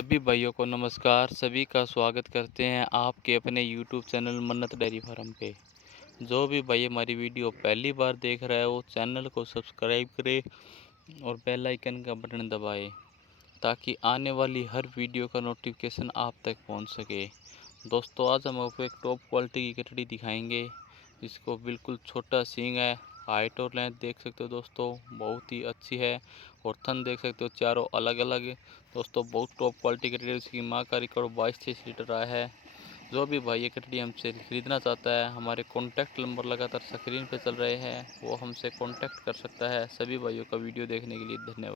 सभी भाइयों को नमस्कार। सभी का स्वागत करते हैं आपके अपने यूट्यूब चैनल मन्नत डेयरी फार्म पे। जो भी भाई हमारी वीडियो पहली बार देख रहा है वो चैनल को सब्सक्राइब करे और बेल आइकन का बटन दबाए ताकि आने वाली हर वीडियो का नोटिफिकेशन आप तक पहुंच सके। दोस्तों आज हम आपको एक टॉप क्वालिटी की कटड़ी दिखाएंगे जिसको बिल्कुल छोटा सींग है। हाइट और लेंथ देख सकते हो दोस्तों, बहुत ही अच्छी है। और थन देख सकते हो चारों अलग अलग। दोस्तों बहुत टॉप क्वालिटी कटड़ी है। इसकी माँ का रिकॉर्ड 22-23 लीटर आया है। जो भी भाई ये कटड़ी हमसे ख़रीदना चाहता है, हमारे कॉन्टैक्ट नंबर लगातार स्क्रीन पे चल रहे हैं, वो हमसे कॉन्टैक्ट कर सकता है। सभी भाइयों का वीडियो देखने के लिए धन्यवाद।